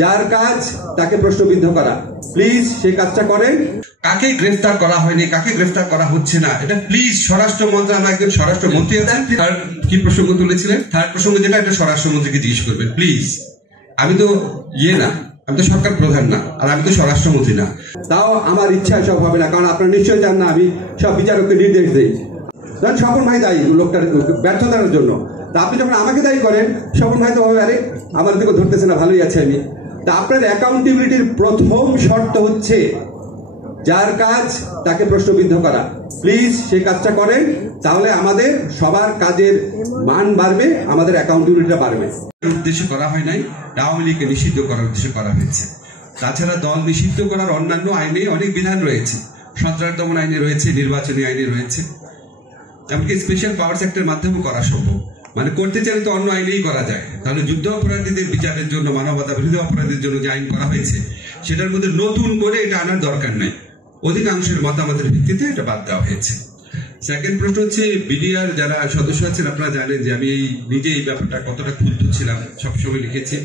যার কাজ তাকে প্রশ্নবিদ্ধ করা, প্লিজ সেই কাজটা করেন। কাকে গ্রেফতার করা হয়নি, কাকে গ্রেফতার করা হচ্ছে না, এটা প্লিজ স্বরাষ্ট্র মন্ত্রণালয়, একজন স্বরাষ্ট্রমন্ত্রী আছেন, থার্ড কি প্রসঙ্গ তুলেছিলেন, থার্ড প্রসঙ্গ যেটা এটা স্বরাষ্ট্রমন্ত্রীকে জিজ্ঞেস করবেন প্লিজ। আমি তো না, আমি তো সরকার প্রধান না, আর আমি তো স্বরাষ্ট্রমন্ত্রী না। তাও আমার ইচ্ছা সব হবে না, কারণ আপনারা নিশ্চয়ই জান না আমি সব বিচারককে নির্দেশ দিই। ধরেন স্বপন ভাই দায়ী লোকটার ব্যর্থতার জন্য, তা আপনি যখন আমাকে দায়ী করেন, স্বপন ভাই তো হবে আরে আমার দিকে ধরতেছে না, ভালোই আছে আমি। তা আপনার অ্যাকাউন্টেবিলিটির প্রথম শর্ত হচ্ছে যার কাজ তাকে প্রশ্নবিদ্ধ করা, প্লিজ সেই কাজটা করেন, তাহলে আমাদের সবার কাজের মান বাড়বে, আমাদের অ্যাকাউন্টেবিলিটিটা বাড়বে। উদ্দেশ্যে করা হয় নাই, আওয়ামী লীগকে নিষিদ্ধ করার উদ্দেশ্যে করা হয়েছে। তাছাড়া দল নিষিদ্ধ করার অন্যান্য আইনে অনেক বিধান রয়েছে, সন্ত্রাস দমন আইনে রয়েছে, নির্বাচনী আইনে রয়েছে, এমনকি স্পেশাল পাওয়ার সেক্টরের মাধ্যমে করা সম্ভব। মানে করতে চাইলে তো অন্য আইনেই করা যায়। তাহলে যুদ্ধ অপরাধীদের বিচারের জন্য, মানবতা বিরোধী অপরাধীদের জন্য যে আইন করা হয়েছে সেটার মধ্যে নতুন করে এটা আনার দরকার নেই, অধিকাংশের মতামতের ভিত্তিতে এটা বাদ দেওয়া হয়েছে। সেকেন্ড প্রশ্ন হচ্ছে বিডিআর যারা সদস্য আছেন, আপনারা জানেন যে আমি নিজে এই ব্যাপারটা কতটা ক্ষুব্ধ ছিলাম, সবসময় লিখেছি।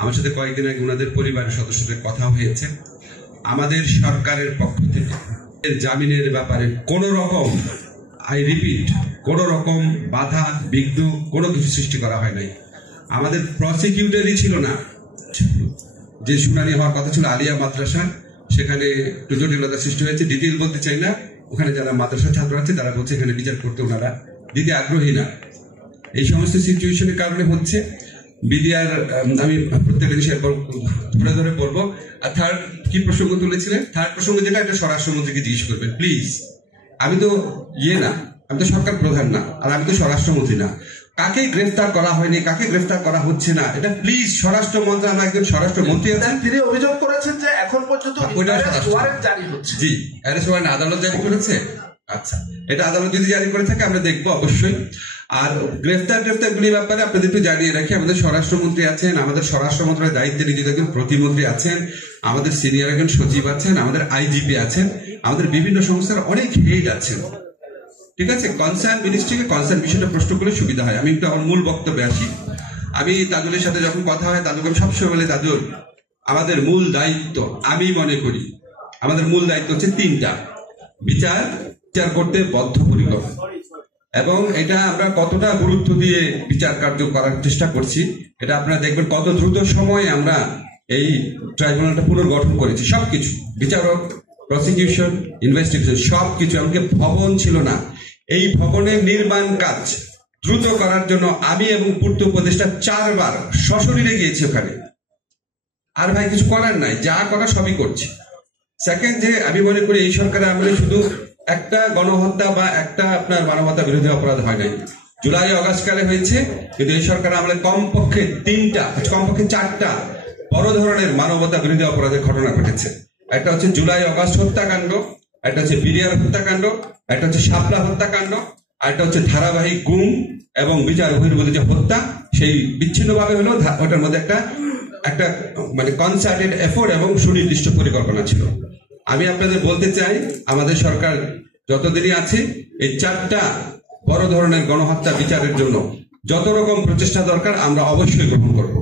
আমার সাথে কয়েকদিন আগে ওনাদের পরিবারের সদস্যদের কথা হয়েছে। আমাদের সরকারের পক্ষ থেকে জামিনের ব্যাপারে কোন রকম, আই রিপিট, কোন রকম বাধা বিঘ্ন কোনো কিছু সৃষ্টি করা হয় নাই। আমাদের প্রসিকিউটরই ছিল না, যে শুনানি হওয়ার কথা ছিল আলিয়া মাদ্রাসা, সেখানে একটু জটিলতা সৃষ্টি হয়েছে। ডিটেল বলতে চাই না, ওখানে যারা মাদ্রাসা ছাত্র আছে তারা বলছে এখানে বিচার করতে ওনারা দিতে আগ্রহী না। এই সমস্ত সিচুয়েশনের কারণে হচ্ছে বিডিআর, আমি প্রত্যেকটা বিষয় ধরে ধরে বলবো। আর থার্ড কি প্রসঙ্গ তুলেছিলেন, থার্ড প্রসঙ্গ যেটা এটা স্বরাষ্ট্রমন্ত্রীকে জিজ্ঞেস করবেন প্লিজ। আমি তো না, আমি তো সরকার প্রধান না, আর আমি তো স্বরাষ্ট্রমন্ত্রী না। কাকে গ্রেফতার করা হয়নি, কাকে গ্রেফতার করা হচ্ছে না, এটা প্লিজ স্বরাষ্ট্র মন্ত্রণালয়, একজন স্বরাষ্ট্রমন্ত্রী আছেন, তিনি অভিযোগ করেছেন যে এখন পর্যন্ত ওয়ারেন্ট জারি হচ্ছে। জি, অ্যারেস্ট ওয়ারেন্ট আদালত জারি করেছে। আচ্ছা, এটা আদালত যদি জারি করে থাকে আমরা দেখবো অবশ্যই। আর গ্রেফতার গুলির ব্যাপারে আপনাদের একটু জানিয়ে রাখি, আমাদের স্বরাষ্ট্রমন্ত্রী আছেন, আমাদের স্বরাষ্ট্র মন্ত্রণালয়ের দায়িত্বে নিয়োজিত একজন প্রতিমন্ত্রী আছেন, আমাদের সিনিয়র একজন সচিব আছেন, আমাদের আইজিপি আছেন, আমাদের বিভিন্ন সংস্থার অনেক হেড আছেন। ঠিক আছে, কনসার্ন মিনিস্ট্রিকে কনসার্ন বিষয়টা প্রশ্ন করলে সুবিধা হয়। আমি একটু আমার মূল বক্তব্যে আসি। আমি তাজুলের সাথে যখন কথা হয়, তাজুলকে আমি সবসময় বলে, তাজুল আমাদের মূল দায়িত্ব, আমি মনে করি আমাদের মূল দায়িত্ব হচ্ছে তিনটা। বিচার করতে বদ্ধপরিকর, এবং এটা আমরা কতটা গুরুত্ব দিয়ে বিচার কার্য করার চেষ্টা করছি এটা আপনারা দেখবেন। কত দ্রুত সময়ে আমরা এই ট্রাইব্যুনালটা পুনর্গঠন করেছি, সবকিছু, বিচারক, প্রসিকিউশন, ইনভেস্টিগেশন, সবকিছু। এমনকি ভবন ছিল না, এই ভবনের নির্মাণ কাজ দ্রুত করার জন্য আমি এবং পূর্ত উপদেষ্টা 4 বার সশরীরে গিয়েছি ওখানে। আর ভাই কিছু করার নাই, যা করা সবই করছি। সেকেন্ড, যে আমি মনে করি এই সরকারের আমলে শুধু একটা গণহত্যা বা একটা আপনার মানবতা বিরোধী অপরাধ হয় নাই, জুলাই অগাস্ট কালে হয়েছে, কিন্তু এই সরকার আমলে কমপক্ষে 4টা বড় ধরনের মানবতা বিরোধী অপরাধের ঘটনা ঘটেছে। একটা হচ্ছে জুলাই অগাস্ট হত্যাকাণ্ড, একটা হচ্ছে বিডিআর হত্যাকাণ্ড, একটা হচ্ছে শাপলা হত্যাকাণ্ড, আর একটা হচ্ছে ধারাবাহিক গুম এবং বিচার বহির্ভূত যে হত্যা, সেই বিচ্ছিন্নভাবে হলেও ওটার মধ্যে একটা মানে কনসার্টেড এফোর্ট এবং সুনির্দিষ্ট পরিকল্পনা ছিল। আমি আপনাদের বলতে চাই, আমাদের সরকার যতদিনই আছে এই 4টা বড় ধরনের গণহত্যা বিচারের জন্য যত রকম প্রচেষ্টা দরকার আমরা অবশ্যই গ্রহণ করব।